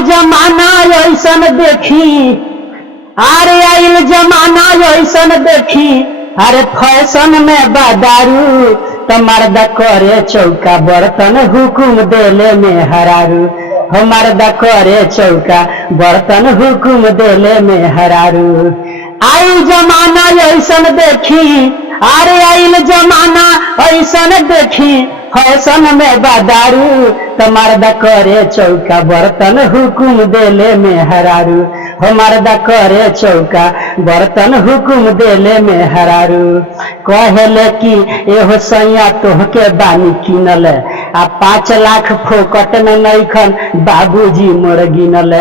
आइल जमाना ऐसन देखी, अरे आइल जमाना ऐसन देखी, अरे फैशन में बादारू तो मर्द करे चौका बर्तन हुकुम देले में हरारू। हो मर्द करे चौका बर्तन हुकुम देले में हरारू। आइल जमाना ऐसन देखी, अरे आइल जमाना ऐसन देखी, फैशन में बादारू तो मर्द करे चौका बर्तन हुकुम देले में हरारू। हो मर्द करे चौका बर्तन हुकुम देले में हरारू। कहले कि एहो सैया तोहके बानी किनल, आ 5 लाख फोकट में नैखन बाबूजी मोर गिनल।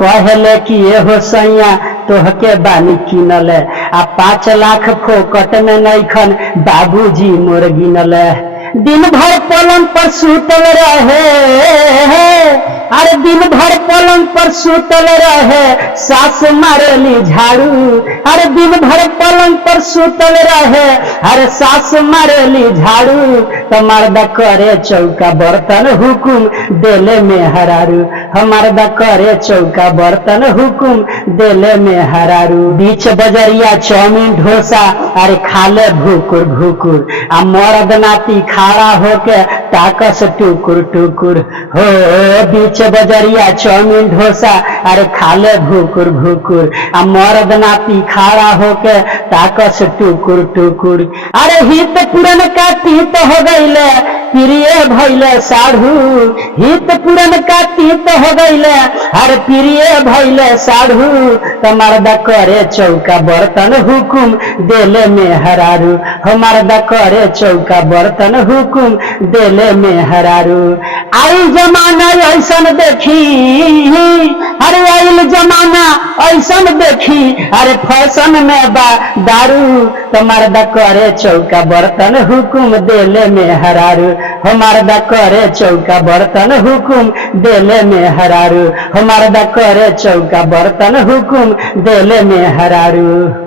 कहले कि एहो सैया तोहके बानी किनल, आ 5 लाख फोकट में नैखन बाबूजी मोर गिनल। दिन भर पलंग पर सुतल रहे, अरे दिन भर पलंग पर सुतल रहे, सास मारेली झाड़ू। अरे दिन भर पलंग पर सुतल रहे, अरे सास मारेली झाड़ू तो मर्द करे चौका बर्तन हुकुम देले में हरारू। हम मर्द करे चौका बर्तन हुकुम देले में हरारू। बीच बजरिया चाउमीन डोसा, अरे खाले भूकुर भूकुर, आ मर्द नाती खड़ा होके ताकस टुकुर टुकुर। हो बीच बजरिया चाउमीन डोसा, अरे खाले भूकुर भूकुर, आ मर्द नाती खड़ा होके ताकस टुकुर टुकुर। अरे हित पुरन का तीत हो गईले, प्रिय भैले साढ़ू। हित पुरन का तीत हो गईले, अरे प्रिय भैले साढ़ू तो मर्द करे चौका बर्तन हुकुम देले में हरारू। हो मर्द करे चौका बर्तन हुकुम देले में हरारू। आई जमाना ऐसन देखी, अरे आइल जमाना ऐसन देखी, अरे फैशन में दारू तो मर्द करे चौका बर्तन हुकुम देले में हरारू। हो मर्द करे चौका बर्तन हुकुम देले में हरारू। हो मर्द करे चौका बर्तन हुकुम देले में हरारू।